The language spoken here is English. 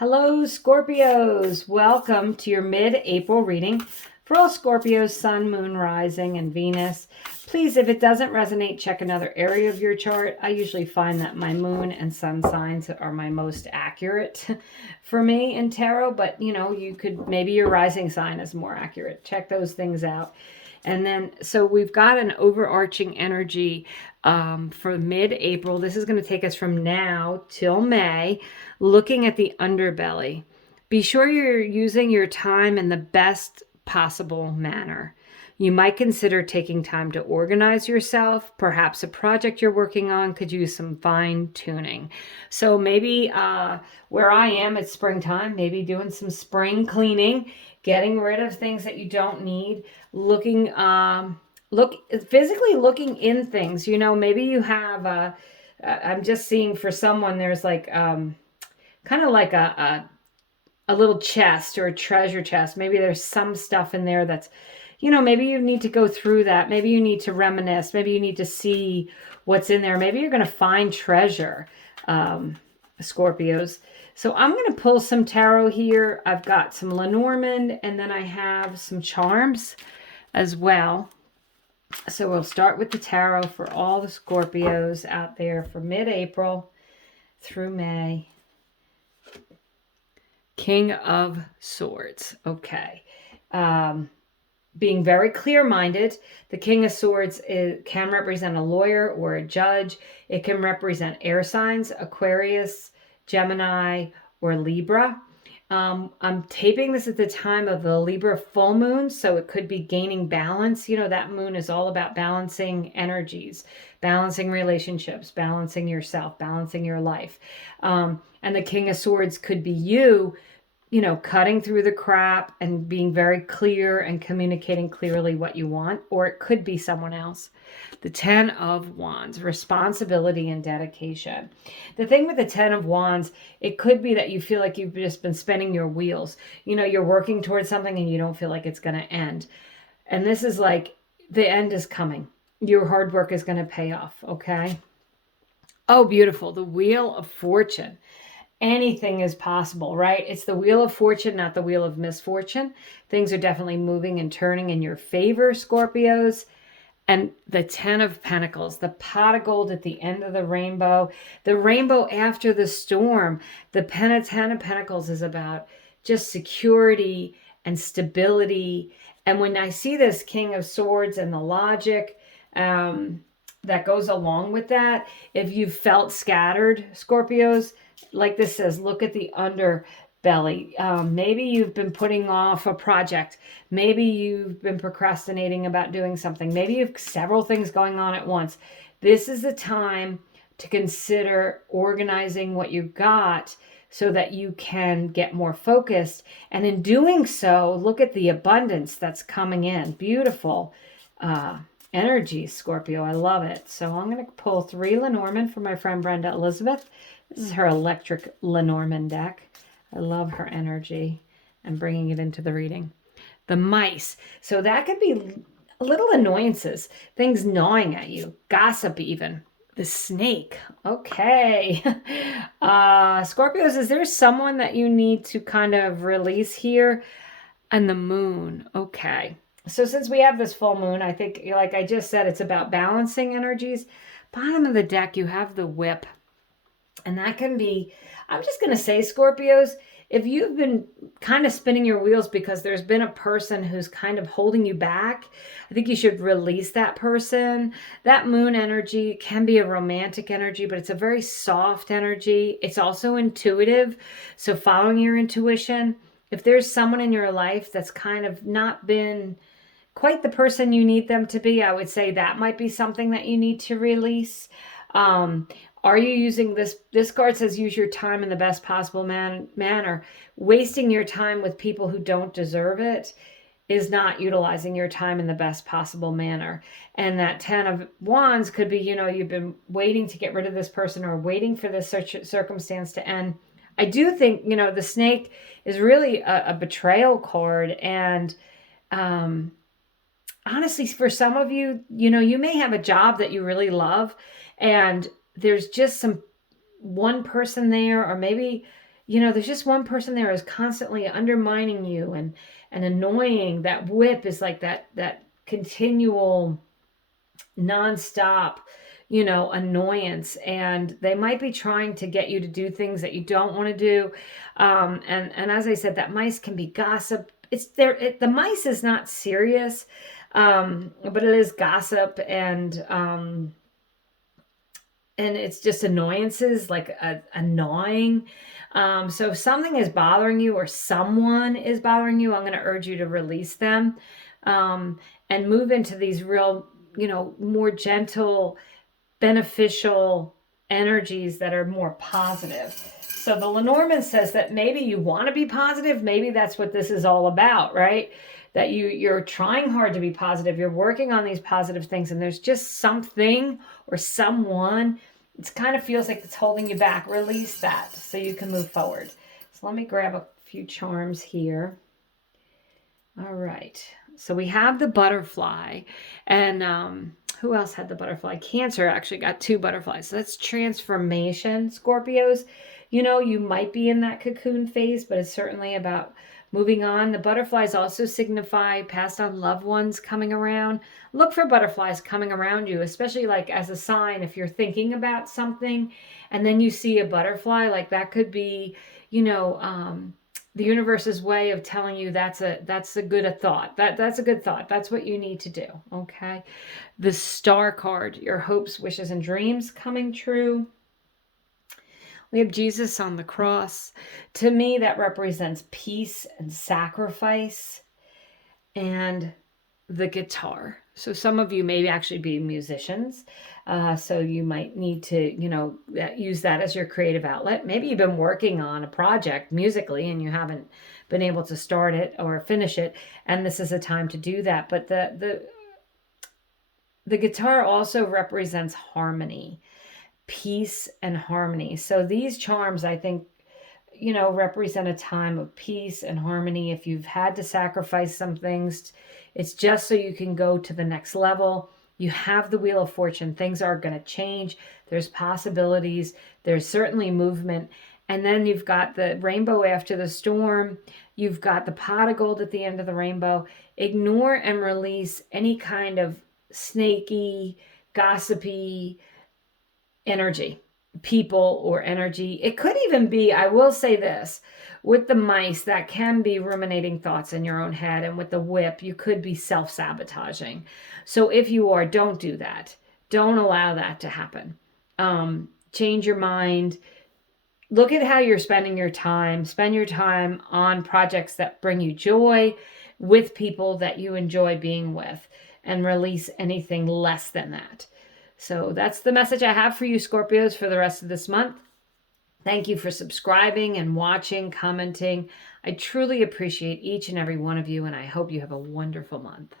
Hello, Scorpios. Welcome to your mid-April reading for all Scorpios, Sun, Moon, Rising, and Venus. Please, if it doesn't resonate, check another area of your chart. I usually find that my Moon and Sun signs are my most accurate for me in tarot, but you could, maybe your rising sign is more accurate. Check those things out. And then, so we've got an overarching energy for mid-April. This is going to take us from now till May, looking at the underbelly. Be sure you're using your time in the best possible manner. You might consider taking time to organize yourself. Perhaps a project you're working on could use some fine tuning. So maybe where I am, it's springtime, maybe doing some spring cleaning, getting rid of things that you don't need, physically looking in things. Maybe you have I'm just seeing for someone, there's like kind of like a little chest or a treasure chest. Maybe there's some stuff in there that's, maybe you need to go through that. Maybe you need to reminisce. Maybe you need to see what's in there. Maybe you're going to find treasure, Scorpios. So I'm going to pull some tarot here. I've got some Lenormand, and then I have some charms as well. So we'll start with the tarot for all the Scorpios out there for mid-April through May. King of Swords. Okay. Being very clear-minded. The King of Swords can represent a lawyer or a judge. It can represent air signs, Aquarius, Gemini, or Libra. I'm taping this at the time of the Libra full moon, so it could be gaining balance. That moon is all about balancing energies, balancing relationships, balancing yourself, balancing your life. And the King of Swords could be you, cutting through the crap and being very clear and communicating clearly what you want, or it could be someone else. The 10 of Wands, responsibility and dedication. The thing with the 10 of Wands, it could be that you feel like you've just been spinning your wheels. You're working towards something and you don't feel like it's going to end. And this is like, the end is coming. Your hard work is going to pay off, okay? Oh, beautiful. The Wheel of Fortune. Anything is possible, right? It's the Wheel of Fortune, not the Wheel of Misfortune. Things are definitely moving and turning in your favor, Scorpios. And the 10 of Pentacles, the pot of gold at the end of the rainbow after the storm. The 10 of Pentacles is about just security and stability. And when I see this King of Swords and the logic that goes along with that, if you've felt scattered, Scorpios, like this says, look at the underbelly. Maybe you've been putting off a project. Maybe you've been procrastinating about doing something. Maybe you have several things going on at once. This is the time to consider organizing what you've got so that you can get more focused. And in doing so, look at the abundance that's coming in. Beautiful energy, Scorpio. I love it. So I'm going to pull 3 Lenormand for my friend Brenda Elizabeth. This is her electric Lenormand deck. I love her energy and bringing it into the reading. The mice. So that could be little annoyances, things gnawing at you, gossip even. The snake. Okay. Scorpios, is there someone that you need to kind of release here? And the moon. Okay. So since we have this full moon, I think, like I just said, it's about balancing energies. Bottom of the deck, you have the whip. And that can be, I'm just going to say, Scorpios, if you've been kind of spinning your wheels because there's been a person who's kind of holding you back, I think you should release that person. That moon energy can be a romantic energy, but it's a very soft energy. It's also intuitive. So following your intuition, if there's someone in your life that's kind of not been quite the person you need them to be, I would say that might be something that you need to release. Are you using this? This card says use your time in the best possible manner. Wasting your time with people who don't deserve it is not utilizing your time in the best possible manner. And that 10 of Wands could be, you've been waiting to get rid of this person or waiting for this circumstance to end. I do think, the snake is really a betrayal card. And honestly, for some of you, you may have a job that you really love and there's just one person there, or maybe there's just one person there who's constantly undermining you and annoying. That whip is like that continual nonstop, annoyance, and they might be trying to get you to do things that you don't want to do. And as I said, that mice can be gossip. It's there. The mice is not serious, but it is gossip, and it's just annoyances, like a gnawing. So if something is bothering you or someone is bothering you, I'm going to urge you to release them, and move into these real, more gentle, beneficial energies that are more positive. So the Lenormand says that maybe you want to be positive. Maybe that's what this is all about, right? That you're trying hard to be positive. You're working on these positive things, and there's just something or someone, it kind of feels like it's holding you back. Release that so you can move forward. So let me grab a few charms here. All right. So we have the butterfly, and who else had the butterfly? Cancer actually got 2 butterflies. So that's transformation, Scorpios. You might be in that cocoon phase, but it's certainly about moving on. The butterflies also signify passed on loved ones coming around. Look for butterflies coming around you, especially like as a sign if you're thinking about something and then you see a butterfly, like that could be, the universe's way of telling you that's a good thought. That's a good thought. That's what you need to do. Okay. The Star card, your hopes, wishes, and dreams coming true. We have Jesus on the cross. To me, that represents peace and sacrifice. And the guitar. So some of you may actually be musicians. So you might need to, use that as your creative outlet. Maybe you've been working on a project musically and you haven't been able to start it or finish it. And this is a time to do that. But the guitar also represents harmony, peace and harmony. So these charms, I think, represent a time of peace and harmony. If you've had to sacrifice some things, it's just so you can go to the next level. You have the Wheel of Fortune. Things are going to change. There's possibilities. There's certainly movement. And then you've got the rainbow after the storm. You've got the pot of gold at the end of the rainbow. Ignore and release any kind of snaky, gossipy energy, people or energy. It could even be, I will say this, with the mice, that can be ruminating thoughts in your own head. And with the whip, you could be self-sabotaging. So if you are, don't do that. Don't allow that to happen. Change your mind. Look at how you're spending your time. Spend your time on projects that bring you joy, with people that you enjoy being with, and release anything less than that. So that's the message I have for you, Scorpios, for the rest of this month. Thank you for subscribing and watching, commenting. I truly appreciate each and every one of you, and I hope you have a wonderful month.